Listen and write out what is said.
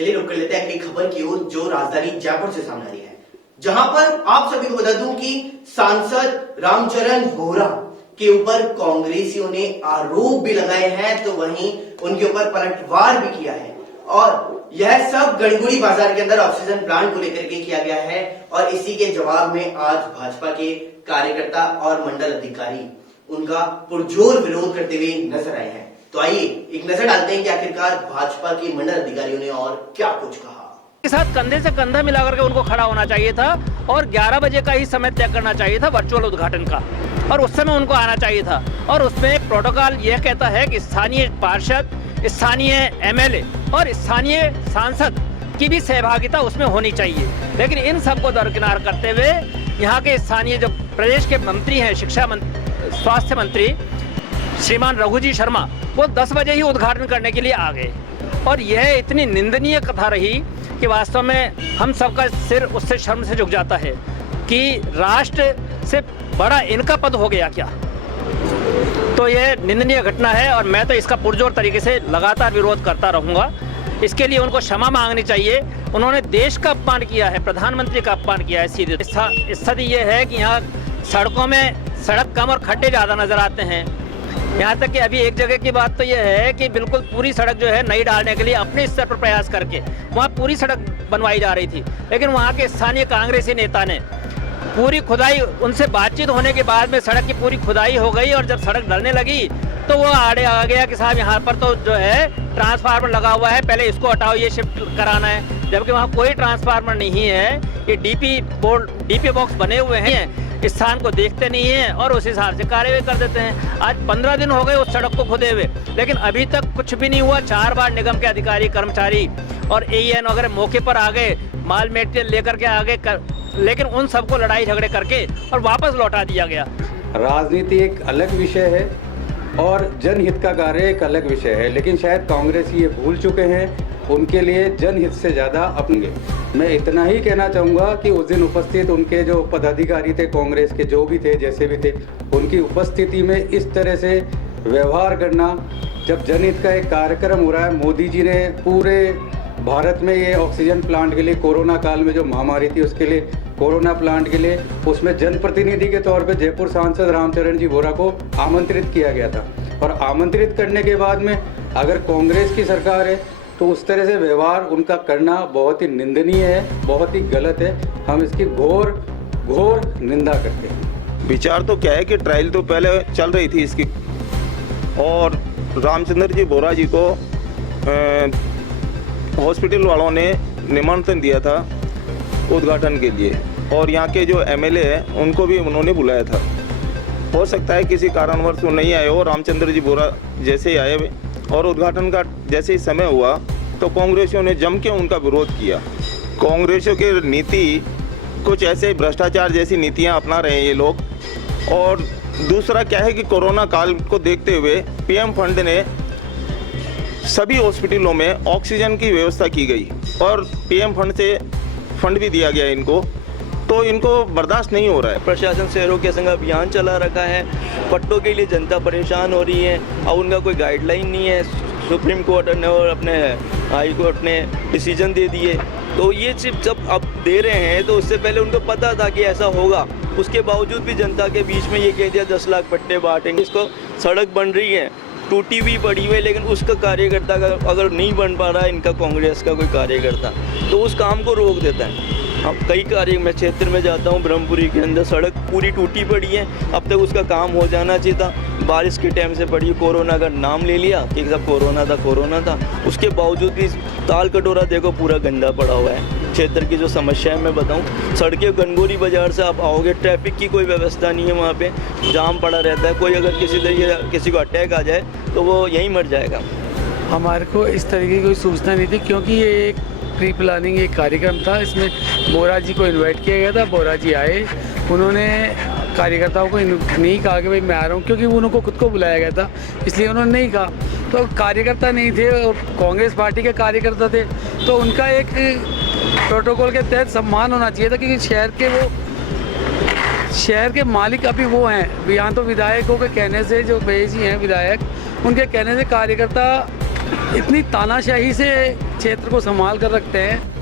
चलिए रुक कर लेते हैं अगली खबर की ओर, जो राजधानी जयपुर से सामने आ रही है, जहां पर आप सभी को बता दूं कि सांसद रामचरण बोहरा के ऊपर कांग्रेसियों ने आरोप भी लगाए हैं, तो वहीं उनके ऊपर पलटवार भी किया है। और यह सब गड़गुड़ी बाजार के अंदर ऑक्सीजन प्लांट को लेकर के किया गया है। और इसी के जवाब में आज भाजपा के कार्यकर्ता और मंडल अधिकारी उनका पुरजोर विरोध करते हुए नजर आए हैं। तो आइए एक नजर डालते हैं कि आखिरकार भाजपा के मंडल अधिकारियों ने और क्या कुछ कहा। के साथ कंधे से कंधा मिलाकर के उनको खड़ा होना चाहिए था और 11 बजे का ही समय तय करना चाहिए था वर्चुअल उद्घाटन का, और उस समय उनको आना चाहिए था। और उसमें एक प्रोटोकॉल यह कहता है कि स्थानीय पार्षद, स्थानीय एमएलए और स्थानीय सांसद की भी सहभागिता उसमें होनी चाहिए। लेकिन इन सबको दरकिनार करते हुए यहाँ के स्थानीय जो प्रदेश के मंत्री हैं, स्वास्थ्य मंत्री श्रीमान रघुजी शर्मा, वो 10 बजे ही उद्घाटन करने के लिए आ गए। और यह इतनी निंदनीय कथा रही कि वास्तव में हम सबका सिर उससे शर्म से झुक जाता है कि राष्ट्र से बड़ा इनका पद हो गया क्या। तो यह निंदनीय घटना है और मैं तो इसका पुरजोर तरीके से लगातार विरोध करता रहूंगा। इसके लिए उनको क्षमा मांगनी चाहिए। उन्होंने देश का अपमान किया है, प्रधानमंत्री का अपमान किया है सीधे। स्थिति यह है कि यहाँ सड़कों में सड़क कम और खड्डे ज़्यादा नजर आते हैं। यहाँ तक कि अभी एक जगह की बात तो यह है कि बिल्कुल पूरी सड़क जो है नई डालने के लिए अपने स्तर पर प्रयास करके वहाँ पूरी सड़क बनवाई जा रही थी, लेकिन वहाँ के स्थानीय कांग्रेसी नेता ने पूरी खुदाई, उनसे बातचीत होने के बाद में सड़क की पूरी खुदाई हो गई और जब सड़क डलने लगी तो वो आड़े आ गया कि साहब यहाँ पर तो जो है ट्रांसफार्मर लगा हुआ है, पहले इसको हटाओ, ये शिफ्ट कराना है। जबकि वहाँ कोई ट्रांसफार्मर नहीं है, ये डीपी बॉक्स बने हुए हैं, इस स्थान को देखते नहीं है और उस हिसाब से कार्रवाई कर देते हैं। आज 15 दिन हो गए उस सड़क को खुदे हुए, लेकिन अभी तक कुछ भी नहीं हुआ। 4 बार निगम के अधिकारी, कर्मचारी और एईएन वगैरह मौके पर आ गए, माल मेटेरियल लेकर के आ गए, लेकिन उन सबको लड़ाई झगड़े करके और वापस लौटा दिया गया। राजनीति एक अलग विषय है और जनहित का कार्य एक अलग विषय है, लेकिन शायद कांग्रेस ये भूल चुके हैं। उनके लिए जनहित से ज़्यादा अपने, मैं इतना ही कहना चाहूँगा कि उस दिन उपस्थित उनके जो पदाधिकारी थे, कांग्रेस के जो भी थे, जैसे भी थे, उनकी उपस्थिति में इस तरह से व्यवहार करना, जब जनहित का एक कार्यक्रम हो रहा है, मोदी जी ने पूरे भारत में ये ऑक्सीजन प्लांट के लिए, कोरोना काल में जो महामारी थी उसके लिए, कोरोना प्लांट के लिए, उसमें जनप्रतिनिधि के तौर पे जयपुर सांसद रामचरण जी बोहरा को आमंत्रित किया गया था। और आमंत्रित करने के बाद में अगर कांग्रेस की सरकार है तो उस तरह से व्यवहार उनका करना बहुत ही निंदनीय है, बहुत ही गलत है। हम इसकी घोर निंदा करते हैं। विचार तो क्या है कि ट्रायल तो पहले चल रही थी इसकी, और रामचंद्र जी बोहरा जी को हॉस्पिटल वालों ने निमंत्रण दिया था उद्घाटन के लिए, और यहाँ के जो एमएलए हैं उनको भी उन्होंने बुलाया था। हो सकता है किसी कारणवश वो नहीं आए हो, रामचंद्र जी बोहरा जैसे ही आए और उद्घाटन का जैसे ही समय हुआ तो कांग्रेसियों ने जम के उनका विरोध किया। कांग्रेसियों की नीति कुछ ऐसे भ्रष्टाचार जैसी नीतियां अपना रहे हैं ये लोग। और दूसरा क्या है कि कोरोना काल को देखते हुए पीएम फंड ने सभी हॉस्पिटलों में ऑक्सीजन की व्यवस्था की गई और पीएम फंड से फंड भी दिया गया इनको, तो इनको बर्दाश्त नहीं हो रहा है। प्रशासन शहरों के संग अभियान चला रखा है, पट्टों के लिए जनता परेशान हो रही है और उनका कोई गाइडलाइन नहीं है। सुप्रीम कोर्ट ने और अपने हाई कोर्ट ने डिसीजन दे दिए, तो ये सिर्फ जब अब दे रहे हैं तो उससे पहले उनको पता था कि ऐसा होगा। उसके बावजूद भी जनता के बीच में ये कह दिया 10 लाख पट्टे बांटेंगे। इसको सड़क बन रही है, टूटी हुई पड़ी हुई है, लेकिन उसका कार्यकर्ता अगर नहीं बन पा रहा है इनका कांग्रेस का कोई कार्यकर्ता, तो उस काम को रोक देता है। अब कई कार्य मैं क्षेत्र में जाता हूँ, ब्रह्मपुरी के अंदर सड़क पूरी टूटी पड़ी है, अब तक उसका काम हो जाना चाहिए था। बारिश के टाइम से पड़ी, कोरोना का नाम ले लिया कि सब कोरोना था, उसके बावजूद भी ताल कटोरा देखो पूरा गंदा पड़ा हुआ है। क्षेत्र की जो समस्या है मैं बताऊं, सड़कें गंगोरी बाजार से आप आओगे, ट्रैफिक की कोई व्यवस्था नहीं है, वहाँ पे जाम पड़ा रहता है। कोई अगर किसी को अटैक आ जाए तो वो यहीं मर जाएगा। हमारे को इस तरीके की कोई सूचना नहीं थी, क्योंकि ये एक प्री प्लानिंग एक कार्यक्रम था। इसमें बोहरा जी को इनवाइट किया गया था, बोहरा जी आए, उन्होंने कार्यकर्ताओं को नहीं कहा कि भाई मैं आ रहा हूँ, क्योंकि उनको खुद को बुलाया गया था, इसलिए उन्होंने नहीं कहा। तो कार्यकर्ता नहीं थे और कांग्रेस पार्टी के कार्यकर्ता थे, तो उनका एक प्रोटोकॉल के तहत सम्मान होना चाहिए था, क्योंकि शहर के मालिक अभी वो हैं। यहाँ तो विधायकों के कहने से, जो भैया जी हैं विधायक, उनके कहने से कार्यकर्ता इतनी तानाशाही से क्षेत्र को संभाल कर रखते हैं।